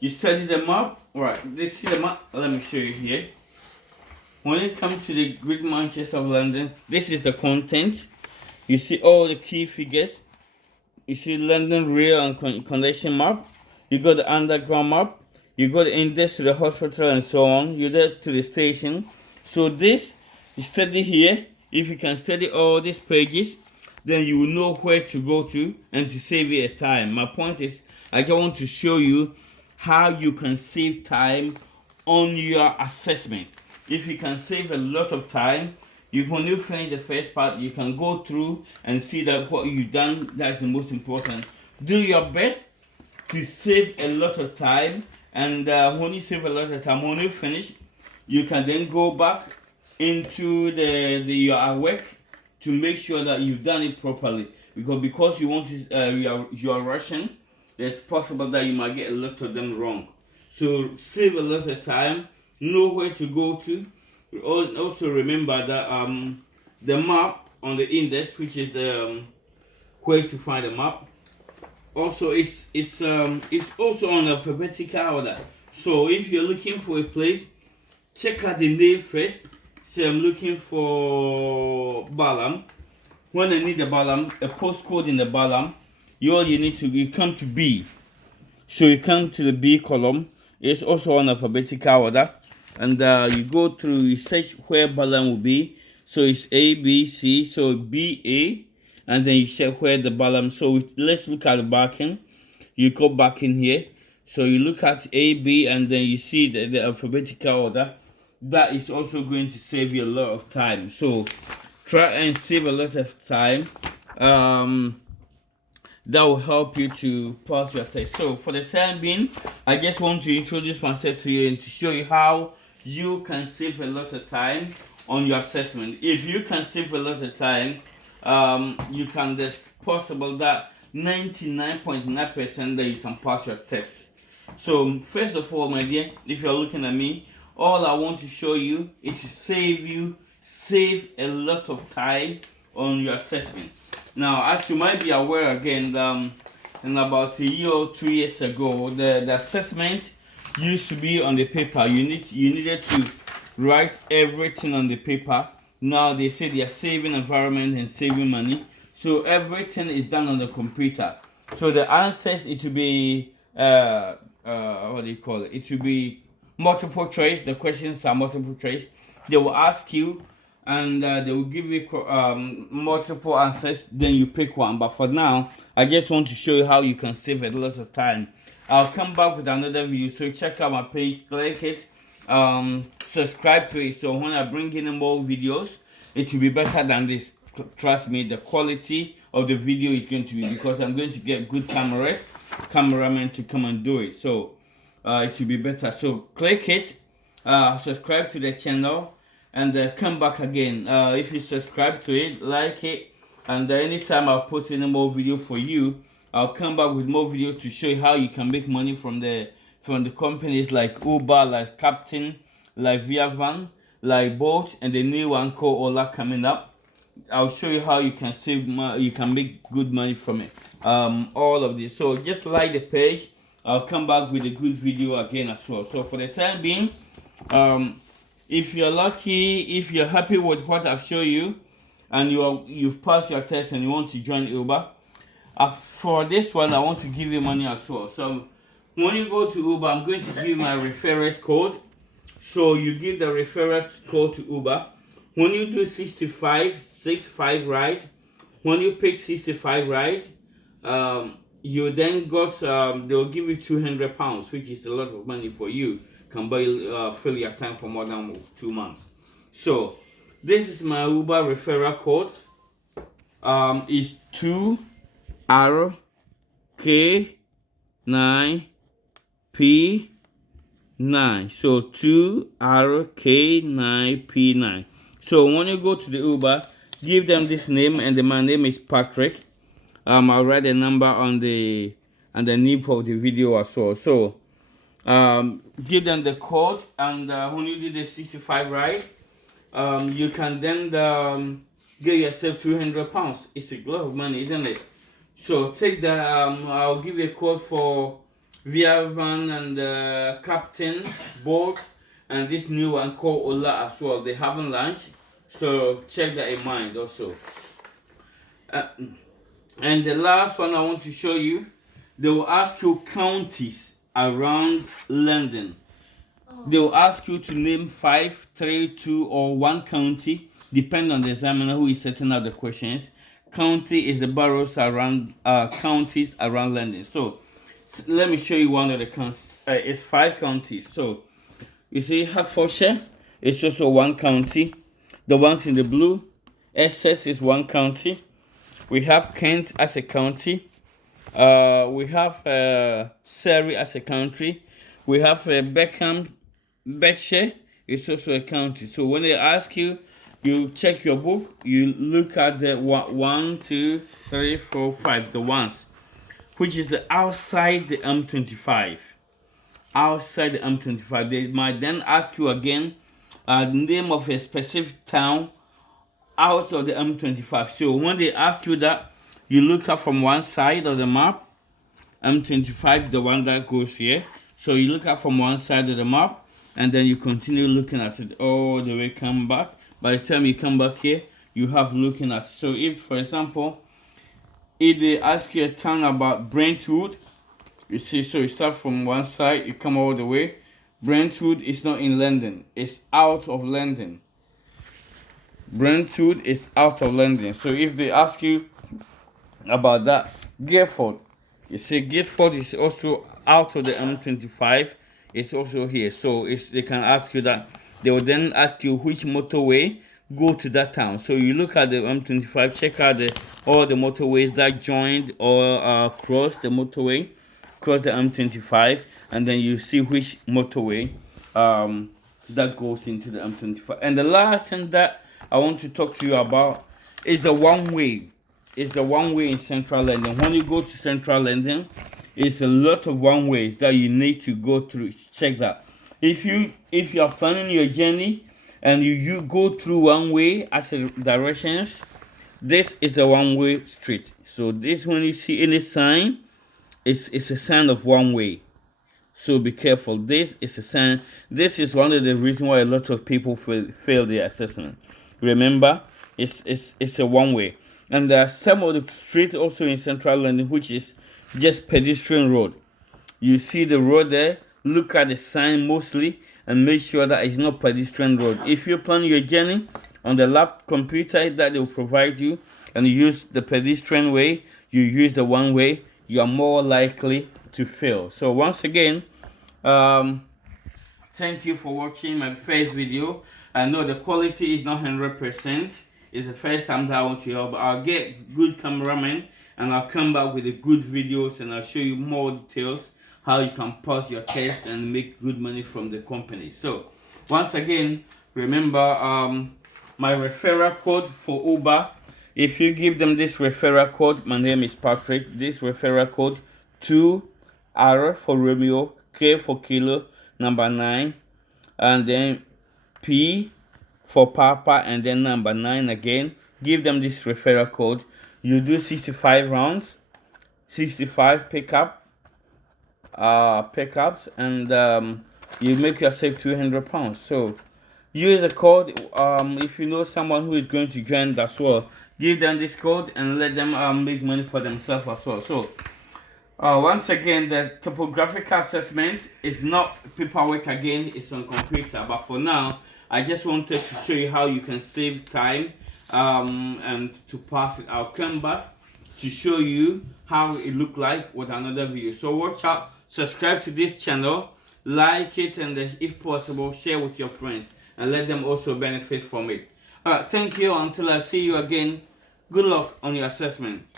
You study the map. Right, this see the map. Let me show you here. When you come to the Great Manchester of London, this is the content. You see all the key figures. You see London rail and connection map. You got the underground map. You got the index to the hospital and so on. You get to the station. So this, you study here. If you can study all these pages, then you will know where to go to and to save you a time. My point is, I just want to show you how you can save time on your assessment. If you can save a lot of time, when you finish the first part, you can go through and see that what you've done, that's the most important. Do your best to save a lot of time, and when you save a lot of time, when you finish, you can then go back into your work to make sure that you've done it properly. Because you want to you are rushing, it's possible that you might get a lot of them wrong. So save a lot of time, know where to go to. Also remember that the map on the index, which is the where to find the map, also it's also on alphabetical order. So if you're looking for a place, check out the name first. Say I'm looking for Balam. When I need the Balam, a postcode in the Balam, you come to B. So you come to the B column. It's also on alphabetical order, and you go through. You search where Balam will be. So it's A B C. So B A, and then you check where the Balam. So let's look at the backing. You go back in here. So you look at A B, and then you see the alphabetical order. That is also going to save you a lot of time. So try and save a lot of time. That will help you to pass your test. So for the time being, I just want to introduce myself to you and to show you how you can save a lot of time on your assessment. If you can save a lot of time, you can. There's possible that 99.9% that you can pass your test. So first of all, my dear, if you're looking at me, all I want to show you is to save a lot of time on your assessment. Now, as you might be aware again, in about a year or 2 years ago, the assessment used to be on the paper. You needed to write everything on the paper. Now they say they are saving environment and saving money, so everything is done on the computer. So the answers, it will be what do you call it? It will be multiple choice. The questions are multiple choice. They will ask you, and they will give you multiple answers. Then you pick one. But for now, I just want to show you how you can save a lot of time. I'll come back with another video. So check out my page, click it, subscribe to it. So when I bring in more videos, it will be better than this. Trust me, the quality of the video is going to be, because I'm going to get good cameramen to come and do it. So it will be better. So click it, subscribe to the channel, and come back again. If you subscribe to it, like it, and anytime I'll post any more video for you, I'll come back with more videos to show you how you can make money from the companies like Uber, like Captain, like Viavan, like Bolt, and the new one called Ola coming up. I'll show you how you can save money, you can make good money from it. All of this. So just like the page. I'll come back with a good video again as well. So for the time being, if you're lucky, if you're happy with what I've shown you, and you've passed your test and you want to join Uber, for this one I want to give you money as well. So when you go to Uber, I'm going to give you my referral code. So you give the referral code to Uber. When you do 65 right, when you pick 65 right, you then got they'll give you £200, which is a lot of money for you. Can buy fill your time for more than 2 months. So this is my Uber referral code. Is 2RK9P9. So 2RK9P9. So when you go to the Uber, give them this name, and my name is Patrick. I'll write the number on the underneath of the video as well. So give them the code, and when you do the 65 right, you can then get yourself £200. It's a lot of money, isn't it? So take that. I'll give you a code for Via Van and Captain boat, and this new one called Ola as well. They haven't launched, so check that in mind also. And the last one I want to show you, they will ask you counties around London. They will ask you to name 5, 3, 2, or 1 county, depending on the examiner who is setting out the questions. County is the boroughs around counties around London. So let me show you one of the counties. It's 5 counties. So you see Hertfordshire is also 1 county. The ones in the blue, Essex is 1 county. We have Kent as a county. We have Surrey as a county. We have Berkshire is also a county. So when they ask you, you check your book, you look at the 1, 2, 3, 4, 5, the ones, which is the outside the M25. Outside the M25. They might then ask you again the name of a specific town out of the M25. So when they ask you that, you look up from one side of the map, M25, the one that goes here. So you look up from one side of the map, and then you continue looking at it all the way come back. By the time you come back here, you have looking at. So if, for example, if they ask you a town about Brentwood, you see, so you start from one side, you come all the way. Brentwood is not in London, it's out of London. Brentwood is out of London. So if they ask you about that, Guildford, you see Guildford is also out of the M25. It's also here. So they can ask you that. They will then ask you which motorway go to that town. So you look at the M25, check out all the motorways that joined or cross the motorway, cross the M25, and then you see which motorway that goes into the M25. And the last thing that I want to talk to you about is the one-way. It's the one-way in Central London. When you go to Central London, it's a lot of one-ways that you need to go through. Check that. If you are planning your journey and you go through one way as a directions, this is a one-way street. So this, when you see any sign, it's a sign of one way. So be careful. This is a sign. This is one of the reasons why a lot of people fail their assessment. Remember, it's a one way. And there are some of the streets also in Central London which is just pedestrian road. You see the road there, look at the sign mostly and make sure that it's not pedestrian road. If you're planning your journey on the lap computer that they will provide you and you use the pedestrian way, you use the one way, you are more likely to fail. So once again, thank you for watching my first video. I know the quality is not 100%. It's the first time that I want to help. I'll get good cameramen and I'll come back with the good videos and I'll show you more details how you can pass your test and make good money from the company. So once again, remember my referral code for Uber. If you give them this referral code, my name is Patrick. This referral code 2R for Romeo, K for Kilo, number 9, and then P for Papa, and then number 9 again. Give them this referral code. You do 65 rounds, 65 pickups, and you make yourself £200. So use the code. If you know someone who is going to join as well, give them this code and let them make money for themselves as well. So once again, the topographical assessment is not paperwork again, it's on computer. But for now, I just wanted to show you how you can save time and to pass it. I'll come back to show you how it look like with another video. So watch out, subscribe to this channel, like it, and if possible, share with your friends and let them also benefit from it. Alright, thank you. Until I see you again, good luck on your assessment.